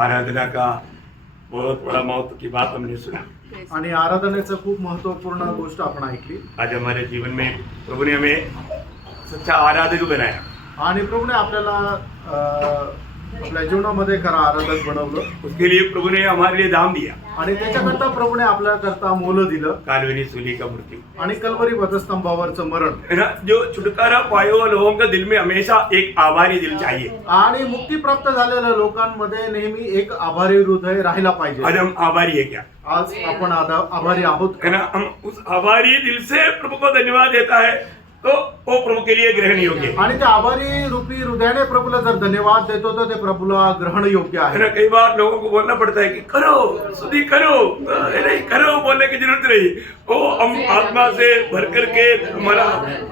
आराधना का बहुत बड़ा महत्व की बात हमने सुना। आणि आराधनेचं खूप महत्वपूर्ण गोष्ट आपण ऐकली आज हमारे जीवन में प्रभु ने हमें सच्चा आराधक बनाया। आणि प्रभूने आपल्याला आपल्या जीवनामध्ये खरा आराधक बनवलं उसके लिए प्रभु ने हमारे लिए दाम दिया, आणि त्याच्याकरता प्रभूने आपल्याकरता मोल दिलं कालवरी सूली का मृत्यु, आणि कल्वरी वधस्तंभावरचं मरण। है ना। जो छुटकारा पाए हुए लोगों का दिल में हमेशा एक आभारी दिल चाहिए। आणि मुक्ती प्राप्त झालेल्या लोकांमध्ये नेहमी एक आभारी हृदय राहायला आज पाहिजे। हम आभारी है क्या? आज आपण आभारी आहोत है ना। हम उस आभारी दिल से प्रभु को धन्यवाद देता है तो वो प्रभु के लिए ग्रहण योग्य है। आणि त्या आभारी रूपी हृदयाने प्रभूला जर धन्यवाद देतो तो ते प्रभूला ग्रहण योग्य है आहे। ना। कई बार लोगों को बोलना पड़ता है कि करो स्तुति करो, नहीं करो बोलने की जरूरत नहीं। वो हम आत्मा से भर करके हमारा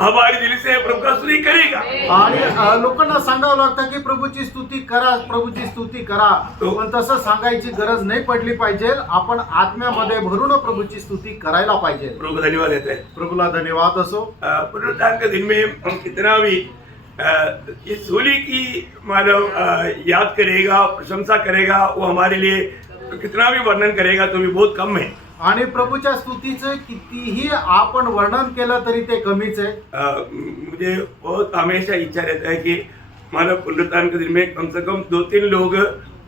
आभारी दिल से प्रभु का स्तुति करेगा। आणि लोकांना सांगावं लागतं की प्रभूची स्तुती करा, प्रभूची स्तुती करा, पण तसं सांगायची गरज नाही पडली पाहिजे। आपण आत्म्यामध्ये भरून प्रभूची स्तुती करायला पाहिजे। प्रभु को धन्यवाद देते हैं। प्रभूला धन्यवाद असो। पुनरुत्थान के दिन में हम कितना भी इस सूली की मानव याद करेगा, प्रशंसा करेगा, वो हमारे लिए कितना भी वर्णन करेगा तो भी बहुत कम है। आणि प्रभूच्या स्तुतीचं कितीही आपण वर्णन केलं तरी ते कमीच आहे। मुझे बहुत हमेशा इच्छा रहता है कि मानव पुनरुत्थान के दिन में कम से कम 2-3 लोग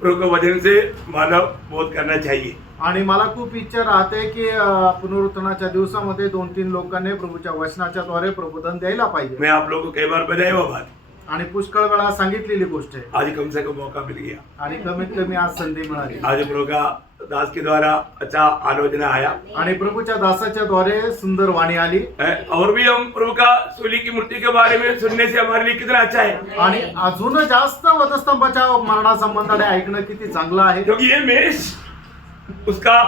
प्रभु के वचन से मानव बोध करना चाहिए। आणि मला खूप इच्छा राहते की पुनरुत्थानाच्या दिवसामध्ये 2-3 लोकांनी प्रभूच्या वचनाच्या द्वारे प्रबोधन द्यायला पाहिजे। मैं आप लोगों को कई बार बताया वो बात, आणि पुष्कळ वेळा सांगितलेली गोष्ट आहे। आज कम से कम मौका मिल गया, आणि कमीत कमी आज संधी मिळाली। आज प्रभु का दास के द्वारा अच्छा आलोचना आया आणि प्रभूच्या दासाच्या द्वारे सुंदर वाणी आली। और भी हम प्रभु का सूली की मूर्ति के बारे में सुनने से हमारे लिए कितना अच्छा है। आणि अजून जास्त वधस्तंभाच्या मरणासंबंधाने ऐकणं किती चांगलं आहे। क्योंकि ये मेष उसका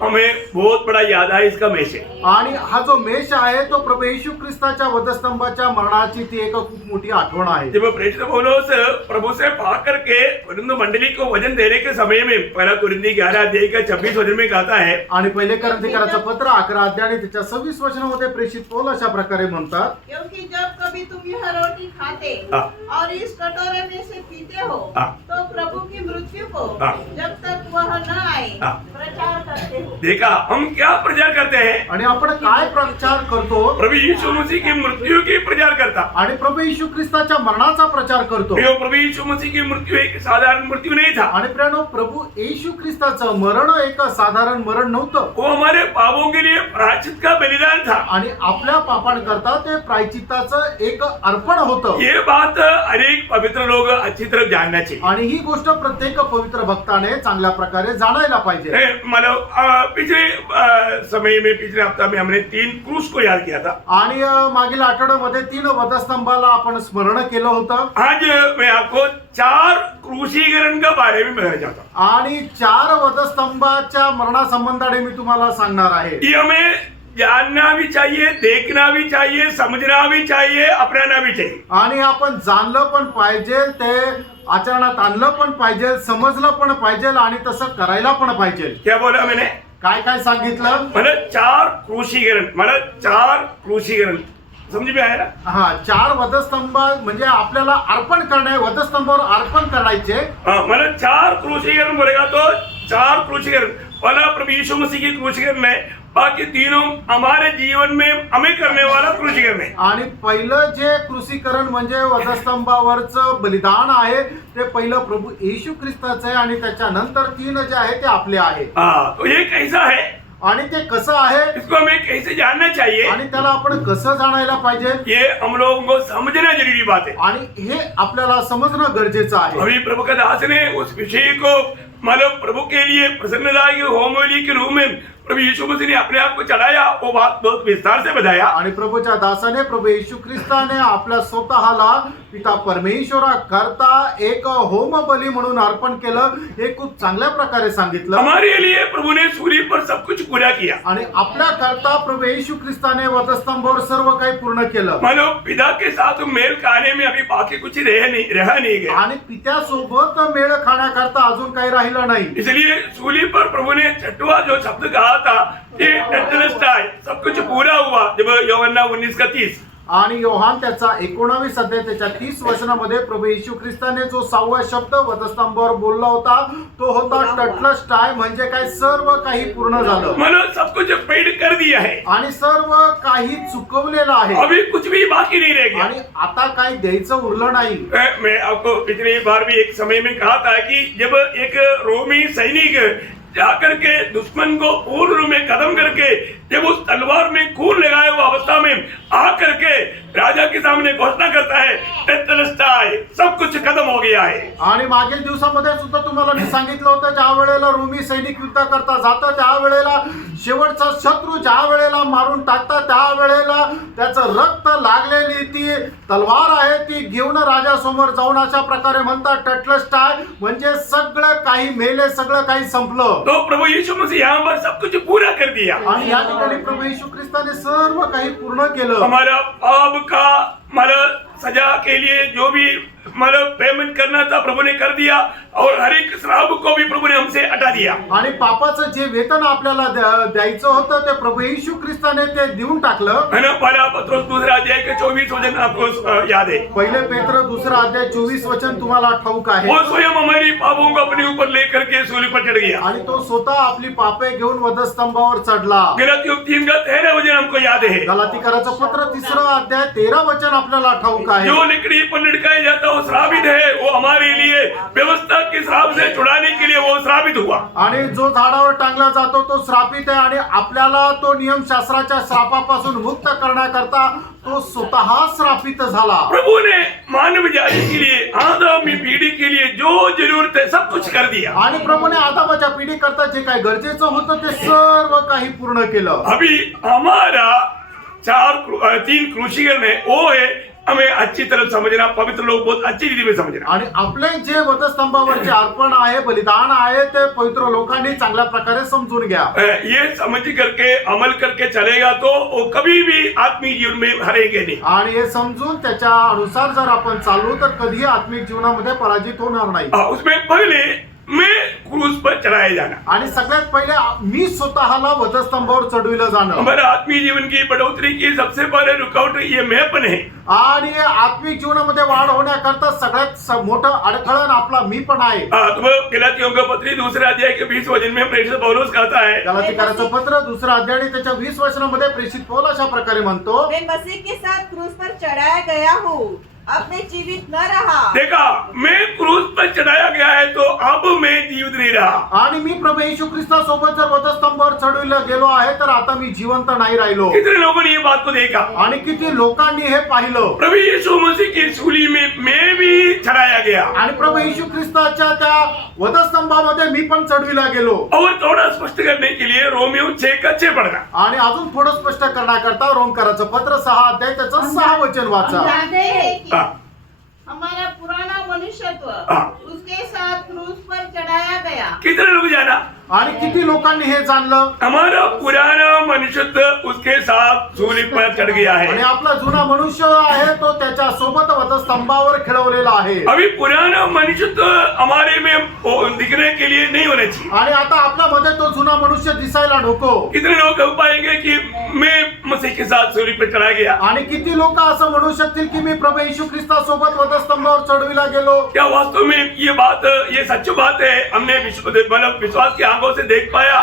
हमें बहुत बड़ा याद है, इसका मेष है। आणि हा जो मेष आहे तो प्रभू येशू ख्रिस्ताच्या वधस्तंभाच्या मरणाची ती एक खूप मोठी आठवण आहे। जब प्रेरित पौलुस प्रभु से भाग करके कुरिन्थ मंडली को वचन देने के समय में पहला कुरिन्थी 11 अध्याय का 26 वचन में कहता है, आणि पहिले करंथीकराचं पत्र 11 अध्याय आणि त्याच्या 26 वचनामध्ये प्रेषित पौल अशा प्रकारे म्हणतात, क्योंकि जब कभी तुम यह रोटी खाते और इस कटोरे में से पीते हो तो प्रभु की मृत्यु को जब तक वह न आए प्रचार करते हो। देखा हम क्या प्रचार करते हैं? आणि आपण काय प्रचार करतो? प्रभु यीशु मसीह की मृत्यु की प्रचार करता। आणि प्रभू येशू ख्रिस्ताच्या मरणाचा प्रचार करतो। प्रभु यीशु मसीह की मृत्यु एक साधारण मृत्यु नहीं था। आणि प्रियानो, प्रभू येशू ख्रिस्ताचं मरण एक साधारण मरण नव्हतं। वो हमारे पापों के लिए प्रायश्चित का बलिदान था। आणि आपल्या पापांकरता ते प्रायश्चित्ताचं एक अर्पण होतं। ये बात अनेक पवित्र लोग अच्छी तरह जानना चाहिए। आणि ही गोष्ट प्रत्येक पवित्र भक्ताने चांगल्या प्रकारे जाणायला पाहिजे। मतलब पिछले समय में पिछले हफ्ता में हमने 3 क्रूस को याद किया था। आणि मागील आठवड्यामध्ये 3 वधस्तंभाला आपण स्मरण केलं होतं। आज मैं आपको 4 क्रूसीकरण के बारे में बताना चाहता हूँ। आणि 4 वधस्तंभाच्या मरणासंबंधाने मी तुम्हाला सांगणार आहे। ये हमें जानना भी चाहिए, देखना भी चाहिए, समझना भी चाहिए, अपनाना भी चाहिए। आणि आपण जाणलं पण पाहिजे, ते आचरणात आणलं पण पाहिजे, समजलं पण पाहिजे, आणि तसं करायला पण पाहिजे। क्या बोला मैंने? काय काय सांगितलं? मतलब 4 क्रूसीकरण, मतलब 4 क्रूसीकरण समझ में आया ना? हा, 4 वधस्तंभ म्हणजे आपल्याला अर्पण करणे, वधस्तंभावर अर्पण करायचे। मतलब 4 क्रूसीकरण बोलेगा तो 4 क्रूसीकरण। पहला प्रभु यीशु मसीह की क्रूसीकरण है, बाकी तीनों हमारे जीवन में हमें करने वाला क्रूसीकरण है। आणि पहिलं जे क्रूसीकरण म्हणजे वधस्तंभावरचं बलिदान आहे, ते पहिलं प्रभू येशू ख्रिस्ताचं आहे, आणि त्याच्यानंतर 3 जे आहे ते आपले आहे। तो ये कैसा है आणि ते कसं आहे, इसको हमें कैसे जानना चाहिए, आणि त्याला आपण कसं जाणायला पाहिजे, ये हम लोगों को समझना जरूरी बात है। आणि हे आपल्याला समजणं गरजेचं आहे। अभी प्रभु का दास ने उस विषय को मतलब प्रभु के लिए प्रसन्नता की होमबलि के रूप में प्रभु यीशु मसीह ने अपने आप को चढ़ाया, वो बात बहुत विस्तार से बताया। आणि प्रभूच्या दासाने प्रभू येशू ख्रिस्ताने आपल्या स्वतःला पिता परमेश्वरा करता एक होम बली म्हणून अर्पण केलं, हे खूप चांगल्या प्रकारे सांगितलं। हमारे लिए प्रभु ने सूली पर सब कुछ पूरा किया। आणि आपल्या करता प्रभू येशू ख्रिस्ताने वधस्तंभावर सर्व काही पूर्ण केलं। मानो पिता के साथ मेल खाने में अभी बाकी कुछ रह नहीं गया। आणि पित्यासोबत मेळ खाण्याकरता अजून काही राहिलं नाही। इसलिए सूली पर प्रभु ने 6वां जो शब्द कहा था, ये टेटनेस्टाई, सब कुछ पूरा हुआ। जब यूहन्ना 19:30 आणि योहान त्याचा 19 अध्याय त्याच्या 30 वचनामध्ये प्रभू येशू ख्रिस्ताने जो 6वा शब्द वधस्तंभावर बोलला होता तो होता तटलष्टाय, म्हणजे काय सर्व काही पूर्ण झालं, मतलब सब कुछ पेड कर दिया है, आणि सर्व काही चुकवलेलं आहे, अभी कुछ भी बाकी नहीं रह गया। आणि आता काही द्यायचं उरलं नाही। मैं आपको पिछली बार भी एक समय में कहा था कि जब एक रोमी सैनिक जाकर के दुश्मन को पूर्ण रूप में खत्म करके जब उस तलवार में खून लगाए हुए अवस्था में आकर के राजा के सामने घोषणा करता है तेतलस्टाय, सब कुछ खत्म हो गया है। आणि मागील दिवसामध्ये सुद्धा तुम्हाला मी सांगितलं होतं, ज्या वेळेला रोमी सैनिक युद्ध करता जातात त्या वेळेला शेवटचा शत्रू ज्या वेळेला मारून टाकतात त्या वेळेला त्याचं रक्त लागलेली ती तलवार आहे ती घेऊन राजासमोर जाऊन अशा प्रकारे म्हणतात तटलष्टाय, म्हणजे सगळं काही मेले, सगळं काही संपलं। तो प्रभु यीशु मसीह यहाँ पर सब कुछ पूरा कर दिया। आणि या ठिकाणी प्रभू येशू ख्रिस्ताने सर्व काही पूर्ण केलं। हमारा पाप का मतलब सजा के लिए जो भी मतलब पेमेंट करना था प्रभु ने कर दिया, और हर एक श्राप को भी प्रभु ने हमसे हटा दिया। आणि पापाचं जे वेतन आपल्याला द्यायचं होतं ते प्रभू येशू ख्रिस्ताने ते देऊन टाकलं। है ना, पहला पत्रोस दूसरा अध्याय के 24 वचन आपको याद है। पहिले पेत्र दूसरा अध्याय 24 वचन तुम्हाला ठाऊक आहे। वो स्वयं हमारी पापों को अपने ऊपर लेकर के सूली पर चढ़ गया, आणि तो स्वतः आपली पापे घेऊन वधस्तंभावर चढला। गलातियों 3 का 13 वचन हमको याद है। गलातीकराचं पत्र 3 अध्याय 13 वचन आपल्याला ठाऊक आहे। जो लकड़ी पर लटकाया जाता वो श्रापित है, वो हमारे लिए व्यवस्था के श्राप से छुड़ाने के लिए वो श्रापित हुआ। आणि जो झाडावर टांगला जातो तो श्रापित आहे, आणि आपल्याला तो नियमशास्त्राच्या श्रापापासून मुक्त करण्याकरता तो स्वतः श्रापित झाला। प्रभु ने मानव जाति के लिए, आदमी पीढ़ी के लिए जो जरूरत है सब कुछ कर दिया। आणि प्रभूने आदामाच्या पिढी करता जे काही गरजेचं होतं ते सर्व काही पूर्ण केलं। अभी हमारा 3 क्रूशियल है, वो है हमें अच्छी तरह समझना, पवित्र लोग बहुत अच्छी रीति में समझना। आणि आपले जे वधस्तंभावरचे अर्पण आहे, बलिदान आहे, ते पवित्र लोकांनी चांगल्या प्रकारे समजून घ्या। ये समझ करके अमल करके चलेगा तो वो कभी भी आत्मिक जीवन में हारेंगे नहीं। आणि हे समजून त्याच्या अनुसार जर आपण चालू तर कधीही आत्मिक जीवनामध्ये पराजित होणार नाही। उसमें पहले मैं क्रूस पर चढ़ाया जाना, आणि सगळ्यात पहिले मी स्वतःला वधस्तंभावर चढविलं जाणं। हमारे आत्मिक जीवन की बढ़ोतरी की सबसे बड़े रुकावट ये मैंपन है। आणि आत्मिक जीवनामध्ये वाढ होण्याकरता सगळ्यात मोठं अडथळण आपला मी पण आहे। तो गलातियों का पत्री दूसरा अध्याय के 20 वचन में प्रेषित पौलुस कहता है, गलातीकराचं पत्र 2 अध्याय त्याच्या 20 वचनामध्ये प्रेषित पौल अशा प्रकारे म्हणतो, मैं मसीह के साथ क्रूस पर चढ़ाया गया हूँ, अब मैं जीवित न रहा। देखा, मैं क्रूस पर चढ़ाया गया है तो अब मैं जीवित नहीं रहा। आणि मी प्रभू येशू ख्रिस्तासोबत जर वधस्तंभावर चढविला गेलो आहे तर आता मी जिवंत नाही राहिलो। कितने लोगों ने ये बात को देखा? आणि किती लोकांनी हे पाहिलं। प्रभु यीशु मसीह की सूली में मैं भी चढ़ाया गया, आणि प्रभू येशू ख्रिस्ताच्या त्या वधस्तंभामध्ये मी पण चढविला गेलो। और थोड़ा स्पष्ट करने के लिए रोमियो 6 का 6 पढ़ना। आणि अजून थोडं स्पष्ट करण्याकरता रोमकराचं पत्र 6 अध्याय त्याचं 6 वचन वाचा। हम जानते हैं कि हाँ। हमारा पुराना मनुष्यत्व हाँ। उसके साथ क्रूस पर चढ़ाया गया। कितने लोग जाना? आणि किती लोकांनी हे जाणलं। हमारा पुराना मनुष्यत्व उसके साथ सूली पर चढ़ गया आणि है। आपला जुना मनुष्य आहे तो त्याच्या सोबत वधस्तंभावर खेळवलेला आहे। अभी पुराना मनुष्यत्व हमारे में दिखने के लिए नहीं होना चाहिए। आणि आता आपल्या मध्ये तो जुना मनुष्य दिसायला नको। कितने लोग कह पाएंगे कि मैं मसीह के साथ सूली पर चढ़ाया गया? आणि किती लोक असं म्हणू शकतील की मी प्रभू येशू ख्रिस्तासोबत वधस्तंभावर चढविला गेलो। क्या वास्तव में ये सच्ची बात है? हमने विश्वास की आंखों से देख पाया?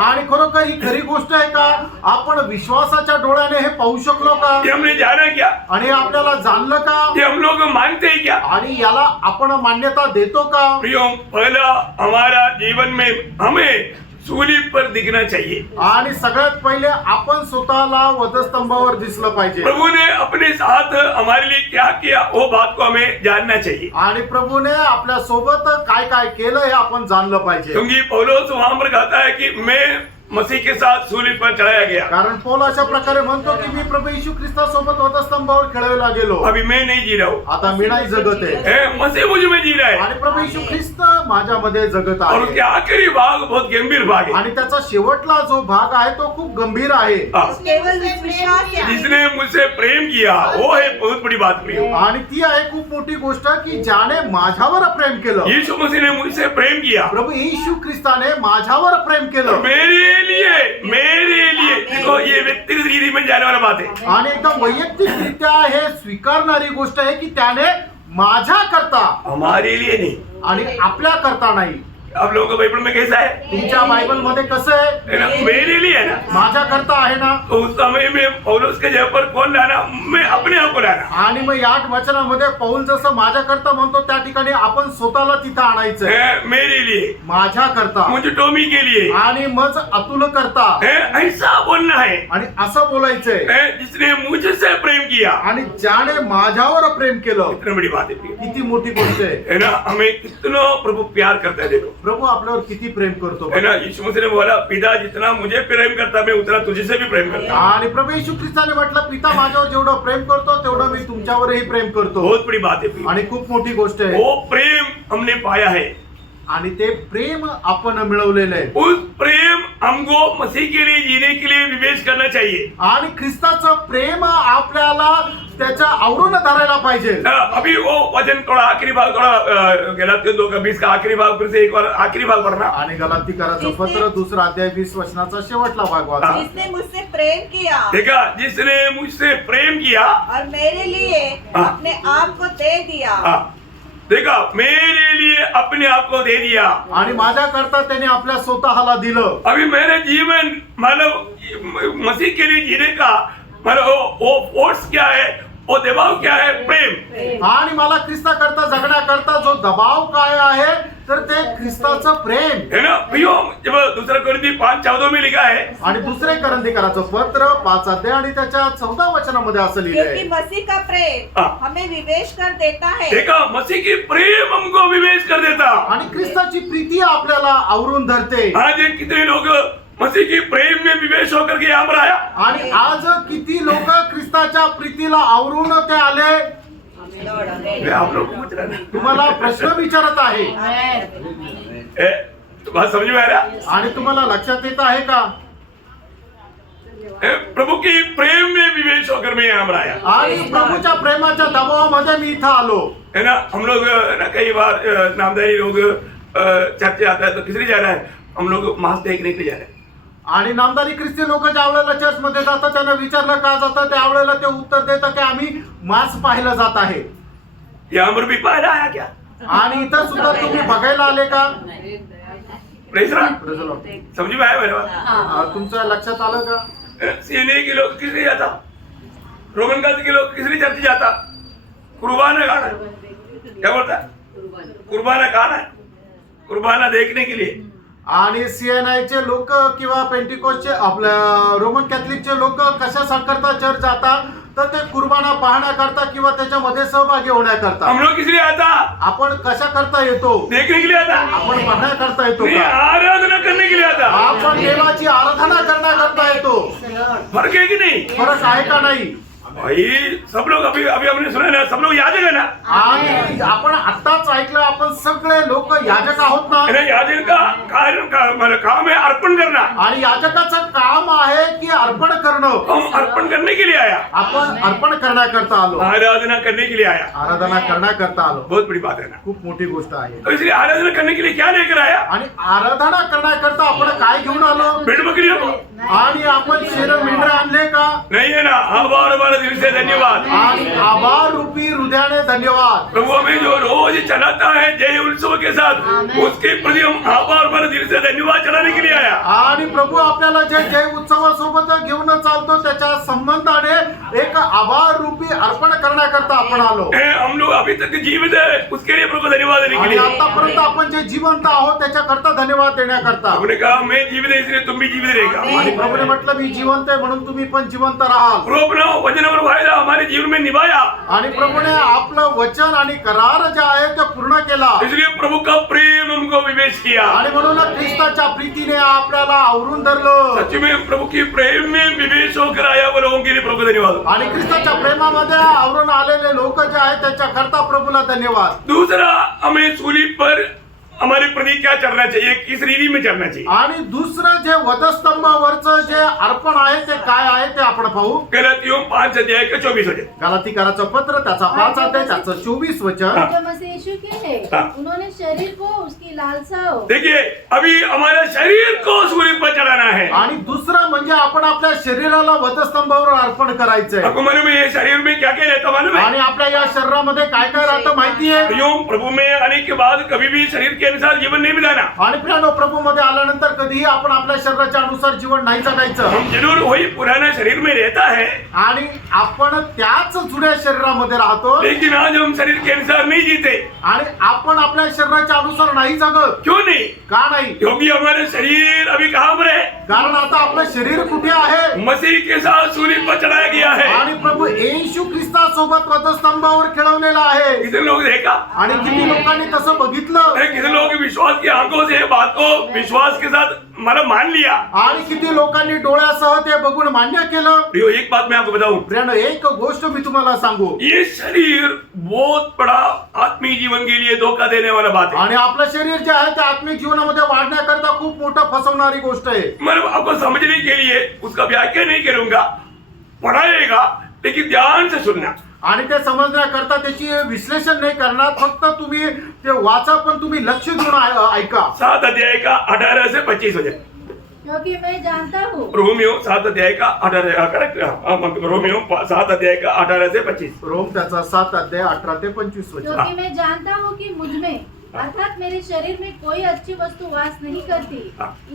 आणि खरोखर ही खरी गोष्ट आहे का? आपण विश्वासाच्या डोळ्याने हे पाहू शकलो का? ये हमने जाना क्या? आणि आपल्याला जाणलं का? ये हम लोग मानते हैं क्या? आणि याला आपण मान्यता देतो का? प्रियो, पहला हमारा जीवन में हमें सूली पर दिखना चाहिए। आणि सगळ्यात पहिले आपण स्वतःला वधस्तंभावर दिसलं पाहिजे। प्रभु ने अपने साथ हमारे लिए क्या किया वो बात को हमें जानना चाहिए। आणि प्रभूने आपल्या सोबत काय काय केलं हे आपण जाणलं पाहिजे। क्योंकि पौलुस वहां पर कहता है कि मैं मसीह के साथ सूली पर चढ़ाया गया। कारण पौल अशा प्रकारे म्हणतो की मी प्रभू येशू ख्रिस्तासोबत वधस्तंभावर खेळवला गेलो। अभी मैं नहीं जी रहा हूँ, आता मी नाही जगत आहे, मसीह मुझ में जी रहा है। आणि प्रभू येशू ख्रिस्त माझ्यामध्ये जगत और आहे। उसके आखिरी भाग बहुत गंभीर भाग है। आणि त्याचा शेवटला जो भाग आहे तो खूप गंभीर आहे। केवल विश्वास है। जिसने मुझसे प्रेम किया वो है बहुत बड़ी बात प्रिय। आणि ती आहे खूप मोठी गोष्ट की ज्याने माझ्यावर प्रेम केलं। यीशु मसीह ने मुझसे प्रेम किया, प्रभू येशू ख्रिस्ताने माझ्यावर प्रेम केलं। मेरे लिए देखो ये व्यक्तिगत रीति में जाने वाला बात है। आणि एकदम वैयक्तिकरित्या हे स्वीकारणारी गोष्ट आहे की त्याने माझ्या करता हमारे लिए नहीं। आणि आपल्या करता नाही. आप लोगों का बाइबल में कैसा है? तुमच्या बायबल मध्ये कसं आहे? है ना, मेरे लिए है ना। माझ्या करता आहे ना. तो उस समय में पौलुस के जगह पर कौन लाना? मैं अपने आप को लाना। आणि मग या वचनामध्ये पौल जसं माझ्या करता म्हणतो त्या ठिकाणी आपण स्वतःला तिथं आणायचं है, मेरे लिए, माझ्या करता मुझे टोमी के लिए आणि मग अतुल करता है, ऐसा बोलना है। आणि असं बोलायचंय है, जिसने मुझसे प्रेम किया। आणि ज्याने माझ्यावर प्रेम केलं. इतनी बड़ी बात है किती मोठी गोष्ट आहे है ना। हमें कितना प्रभु प्यार करता है। देखो प्रभू आपल्यावर किती प्रेम करतो. है ना, यीशु मसीह ने बोला पिता जितना मुझे प्रेम करता मैं उतना तुझसे भी प्रेम करता। आणि प्रभू येशू ख्रिस्ताने म्हटलं पिता माझ्यावर जेवढं प्रेम करतो तेवढं मी तुमच्यावरही प्रेम करतो. बहुत बड़ी बात है। आणि खूप मोठी गोष्ट आहे. वो प्रेम हमने पाया है। आणि ते प्रेम आपण मिळवलेलं आहे. उस प्रेम हमको मसीह के लिए जीने के लिए विवेश करना चाहिए। आणि ख्रिस्ताचं प्रेम आपल्याला त्याच्या आवरून धरायला पाहिजे. अभी वो वचन थोड़ा आखिरी भाग थोड़ा गलातियों 2:20 का आखिरी भाग फिर से एक बार आखिरी भाग पढ़ना। आणि गलातीकराचं पत्र 2 अध्याय 20 वचनाचा शेवटला भाग वाचा. जिसने मुझसे प्रेम किया देखा, जिसने मुझसे प्रेम किया और मेरे लिए अपने आप को दे दिया। देखा, मेरे लिए अपने आप को दे दिया। आणि माझ्या करता त्याने आपल्या स्वतःला दिलं. अभी मेरे जीवन मतलब मसीह के लिए जीने का मतलब वो फोर्स क्या है, वो दबाव क्या है? प्रेम। आणि मला ख्रिस्ता करता जगण्याकरता जो दबाव काय आहे तर ते ख्रिस्ताचं प्रेम है ना। भैया जब दूसरा कोरिन्थी 5:14 में लिखा है, आणि दुसरे करंथीकराचं पत्र 5 अध्याय आणि त्याच्या 14 वचनामध्ये असं क्योंकि लिहिलंय मसीह का प्रेम हमें विवेश कर देता है। देखा, मसीह की प्रेम हमको विवेश कर देता। आणि ख्रिस्ताची प्रीती आपल्याला आवरून धरते. आज ये कितने लोग मसीह की प्रेम में विवेश होकर के यहाँ पर आया। आणि आज किती लोक ख्रिस्ताच्या प्रीतीला आवरून ते आले. मैं आप लोग को पूछ रहा था। तुम्हाला प्रश्न विचारत आहे तो बात समझ में आ रहा? आणि तुम्हाला लक्षात येत आहे का? प्रभु की प्रेम में विवेश होकर मैं यहाँ पर आया। आणि प्रभूच्या प्रेमाच्या दबावामध्ये मी इथं आलो. है ना, हम लोग ना कई बार नामधारी लोग चर्च आता है तो किस लिए जा रहा है? हम लोग मांस देखने के लिए जा रहे हैं। आणि नामदारी ख्रिस्ती लोक ज्या वेळेला चर्च मध्ये जातात त्यांना विचारलं का जातं त्यावेळेला ते उत्तर देतात की आम्ही मांस पाहायला जात आहे. यहाँ पर भी पहला आया क्या? आणि इथं सुद्धा तुम्ही बघायला आले का? प्रेस समझ में आया मेरे बात? तुमच्या लक्षात आलं का? सीने के लोग किस लिए जाता? रोमन कैथोलिक के लोग किस लिए चर्च जाता? कुर्बाना खाना। क्या बोलता है? कुर्बाना खाना है, कुर्बाना देखने के लिए। आणि सीएनआयचे लोक किंवा पेंटिकोसचे आपल्या रोमन कॅथलिकचे लोक कशासाठी करता चर्च जातात तर ते कुर्बाना पाहण्याकरता किंवा त्याच्यामध्ये सहभागी होण्याकरता. हम लोग किस लिए आता? आपण कशा करता येतो? देखने के लिए आता। आपण पाहण्याकरता येतो नहीं, का? आराधना करने के लिए आता। आपण देवाची आराधना करण्याकरता येतो. फर्क है कि नहीं? फरक आहे का नाही? भाई सब लोग अभी अभी हमने सुना ना, सब लोग याजक है ना। आणि आपण आताच ऐकलं आपण सगळे लोक याजक आहोत ना. अरे याजक का कार्य का मतलब काम है अर्पण करना। आणि याजकाचं काम आहे की अर्पण करणं. हम अर्पण करने के लिए आया, आपण अर्पण करण्याकरता आलो. आराधना करने के लिए आया। आराधना करण्याकरता आलो. बहुत बड़ी बात है ना। खूप मोठी गोष्ट आहे. तो इसलिए आराधना करने के लिए क्या लेकर आया? आणि आराधना करण्याकरता आपण काय घेऊन आलो? भेड़ बकरियों को आणि आपण शेर मेंढरे आणले का? नहीं है ना। आभार हमारे दिल से धन्यवाद। आणि आभार रूपी हृदयाने धन्यवाद. प्रभु हमें जो रोज चलाता है जय उत्सव के साथ, उसके प्रति हम आभार हमारे दिल से धन्यवाद चलाने के लिए आया। आणि प्रभू आपल्याला जे जय उत्सवासोबत घेऊन चालतो त्याच्या संबंधाने एक आभार रूपी अर्पण करण्याकरता आपण आलो. हम लोग अभी तक जीवित है, उसके लिए प्रभु को धन्यवाद देने के आणि लिए। आतापर्यंत आपण जे जिवंत आहोत त्याच्याकरता धन्यवाद देण्याकरता. हमने कहा मैं जीवित है इसलिए तुम भी जीवित रहेगा। आणि प्रभूने म्हटलं मी जिवंत आहे म्हणून तुम्ही पण जिवंत राहाल. प्रभु अपना वचन और वायदा हमारे जीवन में निभाया। आणि प्रभूने आपलं वचन आणि करार जे आहे ते पूर्ण केला. इसलिए प्रभु का प्रेम हमको विवेश किया। आणि म्हणून ख्रिस्ताच्या प्रीतीने आपल्याला आवरून धरलं. सच में प्रभु की प्रेम में विवेश होकर आया वो लोगों के लिए प्रभु को धन्यवाद। आणि ख्रिस्ताच्या प्रेमामध्ये आवरून आलेले लोक जे आहेत त्याच्या करता प्रभूला धन्यवाद. दूसरा, हमें सूली पर हमारे प्रति क्या चलना चाहिए, किस रीति में चलना चाहिए। आणि दुसरं जे वधस्तंभावरचं जे अर्पण आहे ते काय आहे ते आपण पाहू. गलातियों 5 अध्याय का 24 वचन। गलातीकाराचं पत्र त्याचा 5 अध्याय त्याचं 24 वचन. जो मसीह यीशु के हैं, हाँ। उन्होंने शरीर को उसकी लालसाओं देखिए अभी हमारे शरीर को सूर्य पर चढ़ाना है। आणि दुसरं म्हणजे आपण आपल्या शरीराला वधस्तंभावर अर्पण करायचंय. आपको मालूम है ये शरीर में क्या क्या रहता मालूम है? आणि आपल्या या शरीरामध्ये काय काय राहतं माहितीये. प्रियो प्रभु में आने के बाद कभी भी शरीर के अनुसार जीवन नहीं बिताना। आणि प्रियानो प्रभू मध्ये आल्यानंतर कधीही आपण आपल्या शरीराच्या अनुसार जीवन नाही जगायचं. हम जरूर वही पुराना शरीर में रहता है, आणि आपण त्याच जुन्या शरीरामध्ये राहतो. लेकिन आज हम शरीर के अनुसार नहीं जीते। आणि आपण आपल्या शरीराच्या अनुसार नाही जगत. क्यों नहीं? का नाही? क्योंकि हमारे शरीर अभी कहाँ पर है? कारण आता आपलं शरीर कुठे आहे. मसीह के साथ सूर्य पर चढ़ाया गया है। आणि प्रभू येशू ख्रिस्तासोबत वधस्तंभावर खेळवलेला आहे. कितने लोग देखा? आणि किती लोकांनी तसं बघितलं. अरे कितने लोग विश्वास की आंखों से बात को विश्वास के साथ मतलब मान लिया। आणि किती लोकांनी डोळ्यासह ते बघून मान्य केलं. प्रियो एक बात मैं आपको बताऊं, प्रियानो एक गोष्ट मी तुम्हाला सांगू. ये शरीर बहुत बड़ा आत्मिक जीवन के लिए धोखा देने वाला बात है। आणि आपलं शरीर जे आहे ते आत्मिक जीवनामध्ये वाढण्याकरता खूप मोठं फसवणारी गोष्ट आहे. मैं आपको समझने के लिए उसका व्याख्या नहीं करूंगा, पढ़ाएगा, लेकिन ध्यान से सुनना। आणि ते समजण्याकरता त्याची विश्लेषण नाही करणार, फक्त तुम्ही ते वाचा पण तुम्ही लक्ष देऊन ऐका. 7 अध्याय का 18 से 25 वचन। क्योंकि मैं जानता हूँ रोमियो 7 अध्याय का 18 करेक्ट, रोमियो 7 अध्याय का 18 से 25। रोम त्याचा 7 अध्याय 18 ते 25 वचन. क्योंकि मैं जानता हूँ कि मुझ में अर्थात मेरे शरीर में कोई अच्छी वस्तु वास नहीं करती।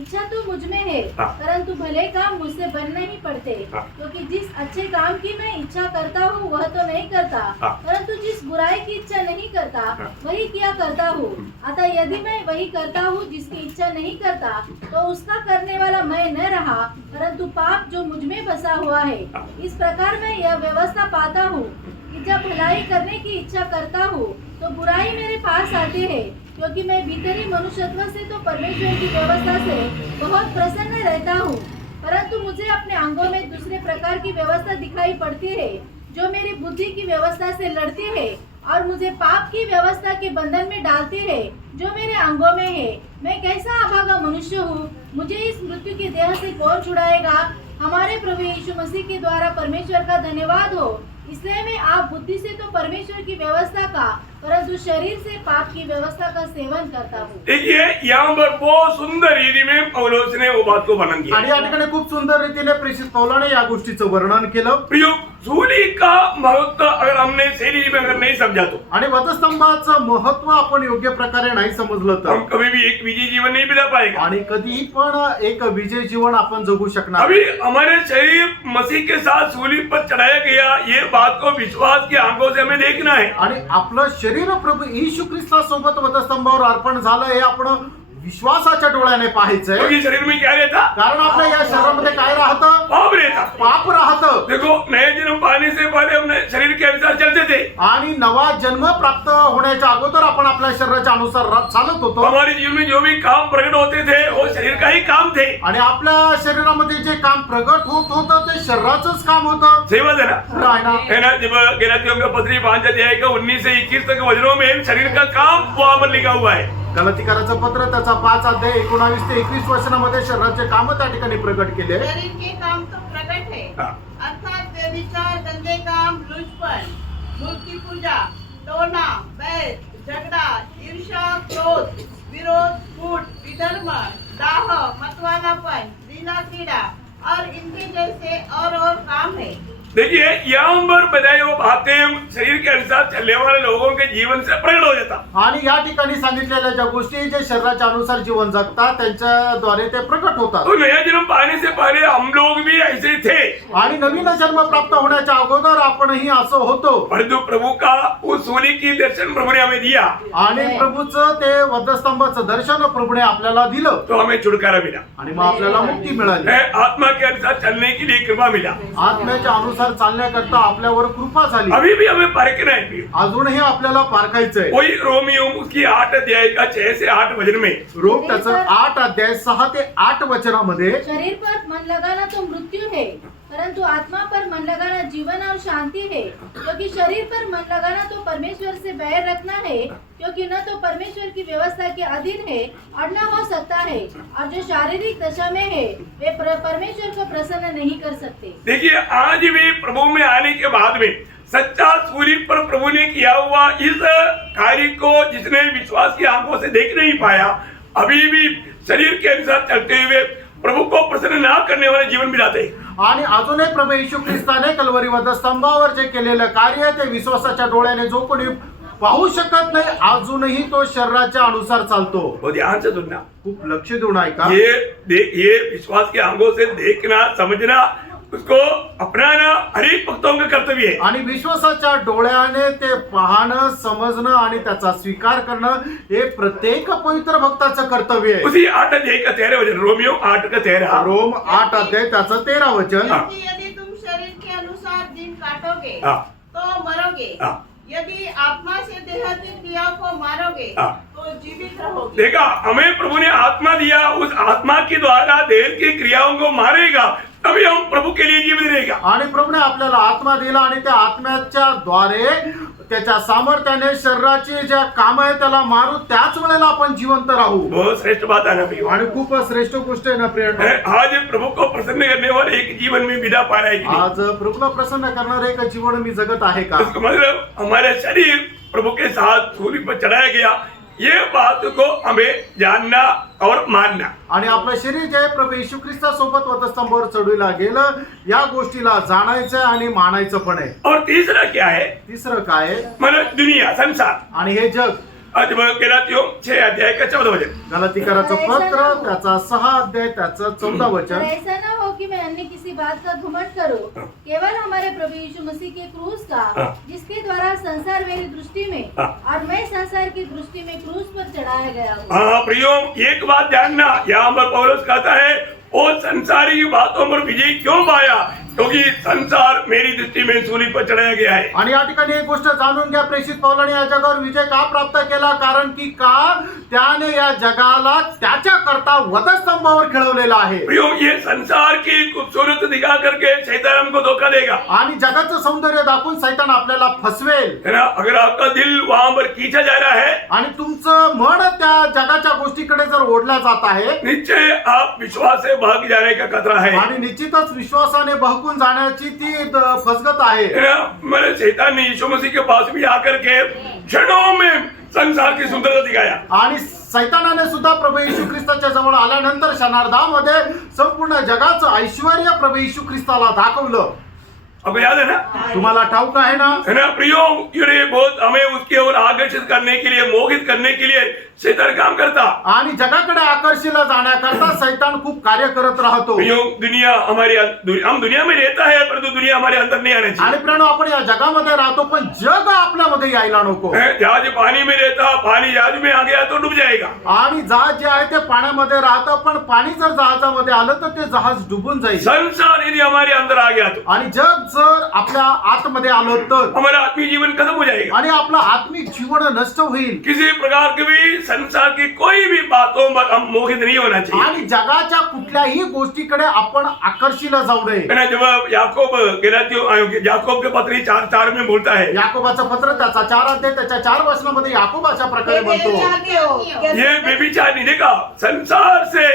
इच्छा तो मुझ में है, परंतु भले काम मुझसे बन नहीं पड़ते। क्योंकि जिस अच्छे काम की मैं इच्छा करता हूँ वह तो नहीं करता, परंतु जिस बुराई की इच्छा नहीं करता वही किया करता हूँ। अतः यदि मैं वही करता हूँ जिसकी इच्छा नहीं करता, तो उसका करने वाला मैं न रहा, परंतु पाप जो मुझ में बसा हुआ है। इस प्रकार मैं यह व्यवस्था पाता हूँ कि जब भलाई करने की इच्छा करता हूँ तो बुराई मेरे पास आती है। क्योंकि मैं भीतरी मनुष्यत्व से तो परमेश्वर की व्यवस्था से बहुत प्रसन्न रहता हूँ, परंतु मुझे अपने अंगों में दूसरे प्रकार की व्यवस्था दिखाई पड़ती है, जो मेरी बुद्धि की व्यवस्था से लड़ती है और मुझे पाप की व्यवस्था के बंधन में डालती है, जो मेरे अंगों में है। मैं कैसा अभागा मनुष्य हूँ, मुझे इस मृत्यु की देह से कौन छुड़ाएगा। हमारे प्रभु यीशु मसीह के द्वारा परमेश्वर का धन्यवाद हो। इसलिए मैं आप बुद्धि से तो परमेश्वर की व्यवस्था का, परंतु शरीर से पाप की व्यवस्था का सेवन करता हूँ। देखिए यहाँ पर बहुत सुंदर रीति में पौलुस ने वो बात को वर्णन किया। आणि या ठिकाणी खूप सुंदर रीतीने प्रेषित पौलाने या गोष्टीचं वर्णन केलं. प्रियो सूर्य का महत्व अगर हमने सही में अगर नहीं समझा तो, आणि वधस्तंभाचं महत्व आपण योग्य प्रकारे नाही समजलं हम तर, कभी भी एक विजयी जीवन नहीं बिता पाएगा। आणि कधीही पण एक विजय जीवन आपण जगू शकणार. अभी हमारे शरीर मसीह के साथ सूली पर चढ़ाया गया, ये बात को विश्वास की आंखों से हमें देखना है। आणि आपलं शरीर प्रभू येशू ख्रिस्तासोबत वधस्तंभावर अर्पण झालं हे आपण विश्वासाच्या डोळ्याने पाहायचंय. क्योंकि शरीर में क्या रहता? कारण आपल्या या शरीरामध्ये काय राहतं. पाप रहता। पाप राहतं. देखो नए जन्म पाने से पहले हमने शरीर के अनुसार चलते थे, आणि नवा जन्म प्राप्त होण्याच्या अगोदर आपण आपल्या शरीराच्या अनुसार चालत होतो. हमारे जीवन में जो भी काम प्रकट होते थे वो शरीर का ही काम थे। आणि आपल्या शरीरामध्ये जे काम प्रगट होत होतं ते शरीराचंच काम होतं. सही बात है ना? आहे ना. है ना? जब गलातियों का पत्री 5 अध्याय का 19 से 21 तक वचनों में शरीर का काम वहां पर लिखा हुआ है। गलातीकाराचं पत्र त्याचा 5 अध्याय 19 ते 21 वचनामध्ये शरीराचे काम त्या ठिकाणी प्रगट केले. शरीर के काम तो प्रकट है, अर्थात व्यभिचार, गंदे काम, लुचपन, मूर्ति पूजा, टोना, बैर, झगड़ा, ईर्ष्या, क्रोध, विरोध, फूट, विधर्म, दाह, मतवालापन, लीला क्रीड़ा और इनके जैसे और काम है। देखिए यहाँ पर बताई वो बातें शरीर के अनुसार चलने वाले लोगों के जीवन से प्रकट हो जाता। आणि या ठिकाणी सांगितलेल्या ज्या गोष्टी जे शरीराच्या अनुसार जीवन जगतात त्यांच्याद्वारे ते प्रकट होतात. तो नया जन्म पाने से पहले हम लोग भी ऐसे थे, आणि नवीन जन्म प्राप्त होण्याच्या अगोदर आपणही असं होतो. परंतु प्रभु का उस सूर्य की दर्शन प्रभु ने हमें दिया, आणि प्रभूचं ते वधस्तंभाचं दर्शन प्रभूने आपल्याला दिलं, तो हमें छुटकारा मिला, आणि मग आपल्याला मुक्ती मिळाली. आत्मा के अनुसार चलने के लिए कृपा मिला। आत्म्याच्या अनुसार चालण्याकरता आपल्यावर कृपा झाली. अभी भी हमें परखना है। अजूनही आपल्याला पारखायचंय. वही रोमियो उसकी 8 अध्याय का 6 से 8 वचन में, रोम त्याचं 8 अध्याय 6 ते 8 वचनामध्ये, शरीर पर मन लगाना तो मृत्यु है, परंतु आत्मा पर मन लगाना जीवन और शांति है, क्योंकि शरीर पर मन लगाना तो परमेश्वर से बैर रखना है, क्योंकि न तो परमेश्वर की व्यवस्था के अधीन है और न हो सकता है, और जो शारीरिक दशा में है वे परमेश्वर को प्रसन्न नहीं कर सकते। देखिए, आज भी प्रभु में आने के बाद में सच्चा सूर्य पर प्रभु ने किया हुआ इस कार्य को जिसने विश्वास की आंखों से देख नहीं पाया, अभी भी शरीर के अनुसार चलते हुए प्रभु को प्रसन्न ना करने वाले जीवन बिताते हैं। आणि अजूनही प्रभू येशू ख्रिस्ताने कल्वरी वधस्तंभावर जे केलेलं कार्य आहे ते विश्वासाच्या डोळ्याने जो कोणी पाहू शकत नाही, अजूनही तो शरीराच्या अनुसार चालतो। वो ध्यान से सुनना, खूप लक्ष देऊन ऐका। ये विश्वास की आंखों से देखना, समझना, उसको अपनाना हर एक भक्तों का कर्तव्य है। आणि विश्वासाच्या डोळ्याने ते पाहणं, समजणं आणि त्याचा स्वीकार करणं हे प्रत्येक पवित्र भक्ताचं कर्तव्य आहे। उसी 8 अध्याय का 13 वचन, रोमियो 8 का 13, रोम 8 अध्याय त्याचं 13 वचन। क्योंकि यदि तुम शरीर के अनुसार दिन काटोगे हाँ। तो मरोगे, हाँ। यदि आत्मा से देह की क्रियाओं को मारोगे हाँ। तो जीवित रहोगे। देखा, हमें प्रभु ने आत्मा दिया, उस आत्मा के द्वारा देह की क्रियाओं को मारेगा, तभी हम प्रभु के लिए जीवित रहेगा। आणि प्रभूने आपल्याला आत्मा दिला आणि त्या आत्म्याच्या द्वारे त्याच्या सामर्थ्याने शरीराची ज्या काम आहे त्याला मारू, त्याच वेळेला आपण जिवंत राहू। बहुत श्रेष्ठ बात है ना प्रिय। आणि खूप श्रेष्ठ गोष्ट आहे ना प्रिय। आज प्रभु को प्रसन्न करने वाले एक जीवन में विदा पा रहा है कि नहीं? आज प्रभूला प्रसन्न करणारे एक जीवन मी जगत आहे का? इसका मतलब हमारे शरीर प्रभु के साथ सूली पर चढ़ाया गया, ये बात को हमें जानना और मानना। आणि आपलं शरीर जे प्रभू येशू ख्रिस्ता सोबत वधस्तंभावर चढविला गेलं, या गोष्टीला जाणायचं आणि मानायचं पण आहे। और तीसरा क्या है? तिसरं काय आहे? मतलब दुनिया, संसार। आणि हे जग। आज गलातियों 6 अध्याय का 14 वचन, गलातीकराचं पत्र त्याचा 6 अध्याय त्याचं 14 और वचन। ऐसा न हो कि मैं अन्य किसी बात का घमंड करूं, केवल हमारे प्रभु यीशु मसीह के क्रूस का, जिसके द्वारा संसार मेरी दृष्टि में और मैं संसार की दृष्टि में क्रूस पर चढ़ाया गया हूँ। हाँ प्रियो, एक बात जानना, यहाँ पर पौलुस कहता है वो संसारी बातों पर विजय क्यों पाया, क्योंकि संसार मेरी दृष्टि में सूली पर चढ़ाया गया है। आणि या ठिकाणी एक गोष्ट जाणून घ्या, प्रेषित पौलाने या जगावर विजय का प्राप्त केला? कारण की का त्याने या जगाला त्याच्या करता वधस्तंभावर खेळवलेला आहे। प्रियो, ये संसार की खूबसूरत दिखा करके शैतान हमको धोखा देगा। आणि जगाचं सौंदर्य दाखवून शैतान आपल्याला फसवेल, है ना? अगर आपका दिल वहां पर खींचा जा रहा है, आणि तुमचं मन त्या जगाच्या गोष्टीकडे जर ओढला जात आहे, निश्चय आप विश्वास से भाग जाने का खतरा है। आणि निश्चितच विश्वासाने बहकून जाण्याची ती फसगत आहे। है ना? मेरे शैतान ने यीशु मसीह के पास भी आकर के क्षणों में संसार की सुंदरता दिखाया। आणि सैतानाने सुद्धा प्रभू येशू ख्रिस्ताच्या जवळ आल्यानंतर क्षणार्धामध्ये संपूर्ण जगाचं ऐश्वर्य प्रभू येशू ख्रिस्ताला दाखवलं। आपको याद है ना? तुम्हाला ठाऊक आहे ना? है ना प्रियो, ये बहुत हमें उसकी ओर आकर्षित करने के लिए, मोहित करने के लिए शैतान काम करता। आणि जगाकडे आकर्षिला जाण्याकरता शैतान खूप कार्य करत राहतो। प्रियो, दुनिया हमारी, हम दुनिया में रहता है परंतु दुनिया हमारे अंदर नहीं आना आणि चाहिए। प्रियानो, आपण या जगामध्ये राहतो पण जग आपल्यामध्ये यायला नको। जहाज पानी में रहता, पानी जहाज में आ गया तो डूब जाएगा। आणि जहाज जे आहे ते पाण्यामध्ये राहतं, पण पाणी जर जहाजामध्ये आलं तर ते जहाज डुबून जाईल। संसार यदि हमारे अंदर आ गया तो आणि जग जर आपल्या आतमध्ये आलं तर हमारा आत्मीय जीवन खत्म हो जाएगा। आणि आपलं आत्मिक जीवन नष्ट होईल। किसी प्रकार की भी संसार की कोई भी बातों पर हम मोहित नहीं होना चाहिए। आणि जगाच्या कुठल्याही गोष्टीकडे आपण आकर्षिला जाऊ नये। है ना? जब याकूब याकूब के पत्र 4:4 में बोलता है, याकोबाचं पत्र त्याचा 4 अध्याय त्याच्या 4 वचनामध्ये याकोब अशा प्रकारे म्हणतो, ये व्यभिचार नहीं, देखा, संसार से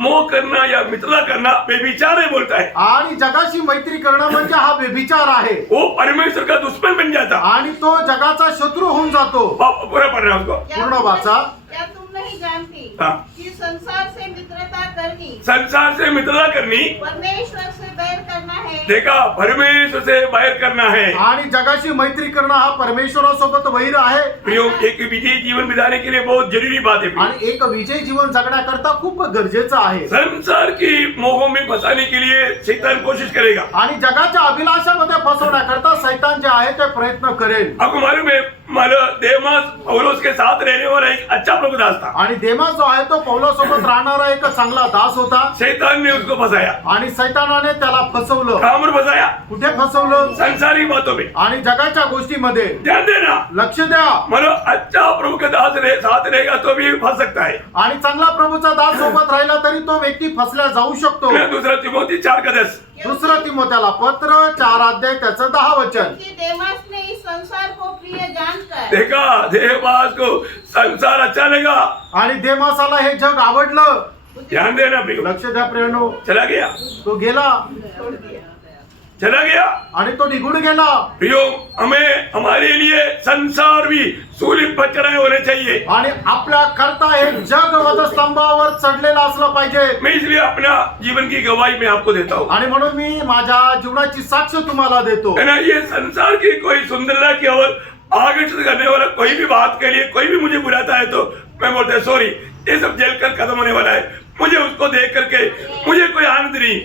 मोह करना या मित्रता करना व्यभिचार है बोलता है। आणि जगाशी मैत्री करणं म्हणजे हा व्यभिचार आहे। वो परमेश्वर का दुश्मन बन जाता। आणि तो जगाचा शत्रू होऊन जातो। पूरा पढ़ रहा हूं उसको। पूर्ण वाचा। क्या तुम नहीं जानती हाँ। कि संसार से मित्रता करनी संसार से मित्रता करनी परमेश्वर से बैर करना है। देखा, परमेश्वर से बैर करना है। आणि जगाशी मैत्री करणं हा परमेश्वरासोबत वैर आहे। प्रियो, एक विजयी जीवन बिताने के लिए बहुत जरूरी बात है। आणि एक विजय जीवन जगण्याकरता खूप गरजेचं आहे। संसार की मोहों में फंसाने के लिए शैतान कोशिश करेगा। आणि जगाच्या अभिलाषामध्ये फसवण्याकरता शैतान जे आहे ते प्रयत्न करेल। आपको मालूम है, देमास पौलुस के साथ रहने वाला एक अच्छा प्रभुदास था। आणि देमास जो आहे तो पौलासोबत राहणारा एक चांगला दास होता। शैतान ने उसको फंसाया। आणि शैतानाने त्याला फसवलं। कहाँ पर फंसाया? कुठे फसवलं? संसारी बातों में। आणि जगाच्या गोष्टीमध्ये। ध्यान देना, लक्ष द्या। मतलब अच्छा प्रभु के दास साथ रहेगा तो भी फंस सकता है। आणि चांगला प्रभूचा दास सोबत राहिला तरी तो व्यक्ती फसल्या जाऊ शकतो। दूसरा तिमोथी 4:10, दुसरं तिमोथेला पत्र 4 अध्याय त्याचं 10 वचन. कि देमास ने इस संसार को प्रिय जानकर देखा देवास को संसार अच्छा लगा, आणि देमासाला हे जग आवडलं. ध्यान देना प्रियो, लक्ष द्या प्रियनो, चला गया, तो गेला चला गया आणि तो निघून गेला. प्रियो, हमें हमारे लिए संसार भी सूली पर चढ़ाए होने चाहिए. आणि आपल्या करता हे जग वधस्तंभावर चढलेलं असलं पाहिजे. मैं इसलिए अपना जीवन की गवाही मैं आपको देता हूँ, आणि म्हणून मी माझ्या जीवनाची साक्ष तुम्हाला देतो. है ना. ये संसार की कोई सुंदरता की और आकर्षित करने वाला कोई भी बात के लिए कोई भी मुझे बुलाता है तो मैं बोलता है सॉरी, ये सब जेल कर खत्म होने वाला है. मुझे उसको देख करके मुझे कोई आनंद नहीं,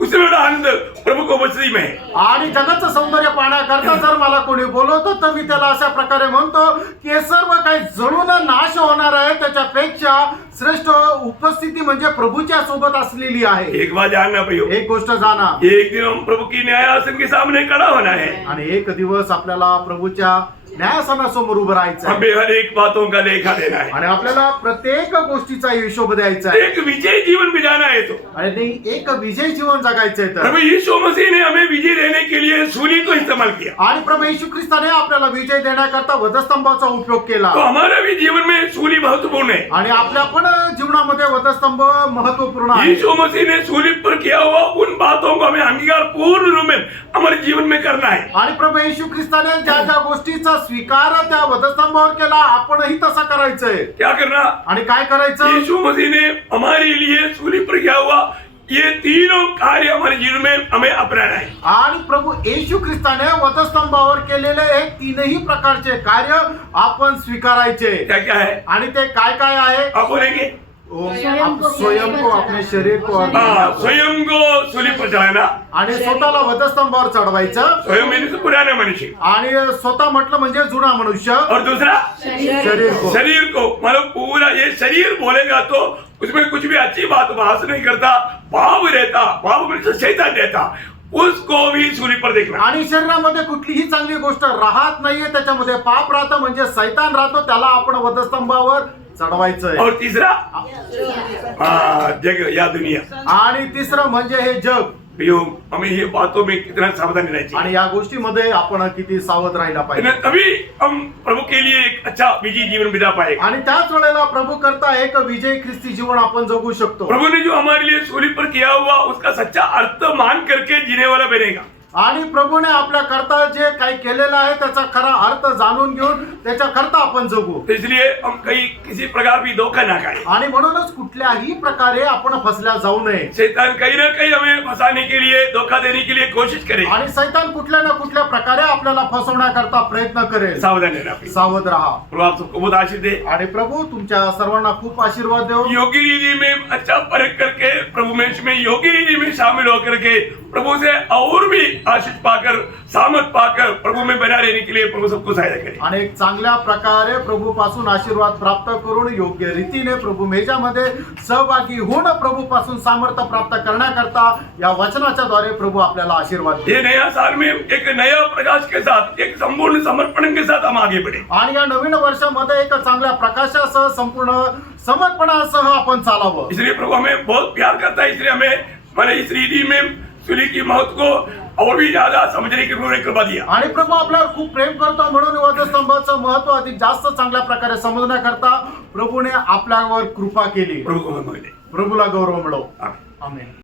उससे बड़ा आनंद प्रभु को मसीह में है. आणि जगाचं सौंदर्य पाहण्याकरता जर मला कोणी बोलवतो तर मी त्याला अशा प्रकारे म्हणतो की हे सर्व काही जळून नाश होणार आहे, त्याच्यापेक्षा श्रेष्ठ उपस्थिती म्हणजे प्रभूच्या सोबत असलेली आहे. एक बात जानना प्रियो, एक गोष्ट जाणा, एक दिन हम प्रभु की न्यायासन के सामने खड़ा होना है. आणि एक दिवस आपल्याला प्रभूच्या न्यायासनासमोर उभं राहायचं आहे. हमें हर एक बातों का लेखा देना है, आणि आपल्याला प्रत्येक गोष्टीचा हिशोब द्यायचा आहे. एक विजय जीवन बिताना है. तो आणि एक विजय जीवन जगायचंय. तर प्रभु यीशु मसीह ने हमें विजय देने के लिए सूली को इस्तेमाल किया. आणि प्रभू येशू ख्रिस्ताने आपल्याला विजय देण्याकरता वधस्तंभाचा उपयोग केला. तो हमारा भी जीवन में सूली महत्वपूर्ण है. आणि आपल्या पण जीवनामध्ये वधस्तंभ महत्वपूर्ण आहे. यीशु मसीह ने सूली पर किया हुआ उन बातों को हमें अंगीकार पूर्ण रूप में हमारे जीवन में करना है. आणि प्रभू येशू ख्रिस्ताने ज्या ज्या गोष्टीचा स्वीकार त्या वधस्तंभावर केला आपणही तसा करायचंय. क्या करना? आणि काय करायचं? यीशु मसीह ने हमारे लिए सूली पर किया हुआ ये तीनों कार्य हमारे जीवन में हमें अपनाना है. आणि प्रभू येशू ख्रिस्ताने वधस्तंभावर केलेले हे तीनही प्रकारचे कार्य आपण स्वीकारायचे. क्या क्या है? आणि ते काय काय आहे? आप बोलेंगे. स्वयं को अपने शरीर को स्वयं को सूली पर चढ़ाना. आणि स्वतःला वधस्तंभावर चढवायचं. स्वयं यानी तो पुराना मनुष्य, आणि स्वतः म्हटलं म्हणजे जुना मनुष्य. और दूसरा शरीर को मतलब पूरा ये शरीर बोलेगा तो उसमें कुछ भी अच्छी बात वास नहीं करता, पाप रहता, पाप में से शैतान रहता, उसको भी सूली पर देखना. आणि शरीरामध्ये कुठलीही चांगली गोष्ट राहत नाहीये, त्याच्यामध्ये पाप राहतं म्हणजे सैतान राहतो, त्याला आपण वधस्तंभावर चढवायचंय. और तीसरा जग या दुनिया. आणि तिसरं म्हणजे हे जग. प्रियो, हमें ये बातों में कितना सावधानी रहना चाहिए. आणि या गोष्टीमध्ये आपण किती सावध राहायला पाहिजे. तभी हम प्रभु के लिए एक अच्छा विजयी जीवन बिता पाएंगे. आणि त्याच वेळेला प्रभू करता एक विजयी ख्रिस्ती जीवन आपण जगू शकतो. प्रभु ने जो हमारे लिए सूली पर किया हुआ उसका सच्चा अर्थ मान करके जीने वाला बनेगा. आणि प्रभूने आपल्या करता जे काही केलेलं आहे त्याचा खरा अर्थ जाणून घेऊन त्याच्या करता आपण जगू. तो इसलिए हम कहीं किसी प्रकार भी धोखा ना खाएं. आणि म्हणूनच कुठल्याही प्रकारे आपण फसल्या जाऊ नये. शैतान कहीं ना कहीं हमें फंसाने के लिए, धोखा देने के लिए कोशिश करे. आणि सैतान कुठल्या ना कुठल्या प्रकारे आपल्याला फसवण्याकरता प्रयत्न करेल. सावधान रहना. सावध राहा. प्रभु आप सबको बहुत आशीष दे. आणि प्रभू तुमच्या सर्वांना खूप आशीर्वाद देव. योग्य रीति में अच्छा परख करके प्रभु में इसमें योग्य रीति में शामिल होकर के प्रभु से और भी आशीष पाकर, सामर्थ पाकर प्रभु में बना रहने के लिए प्रभु सबको सहायता करे. आणि एक चांगल्या प्रकारे प्रभू पासून आशीर्वाद प्राप्त करून योग्य रीतीने प्रभू मेजामध्ये सहभागी होऊन प्रभू पासून सामर्थ्य प्राप्त करण्याकरता या वचनाच्या द्वारे प्रभू आपल्याला आशीर्वाद दे. ये नया साल में एक नया प्रकाश के साथ, एक संपूर्ण समर्पण के साथ हम आगे बढ़े. आणि या नवीन वर्षामध्ये एक चांगल्या प्रकाशासह संपूर्ण समर्पणासह आपण चालावं. इसलिए प्रभु हमें बहुत प्यार करता है. इसलिए हमें मैंने इस रीति में सूली की महत्व को और भी ज्यादा समझने की कृपा दिया. आणि प्रभू आपल्यावर खूप प्रेम करतो म्हणून वधस्तंभाचं महत्व अधिक जास्त चांगल्या प्रकारे समजण्याकरता प्रभूने आपल्यावर कृपा केली. प्रभु को हम मांगते हैं. प्रभूला गौरव मिळो. आमीन. आमेन.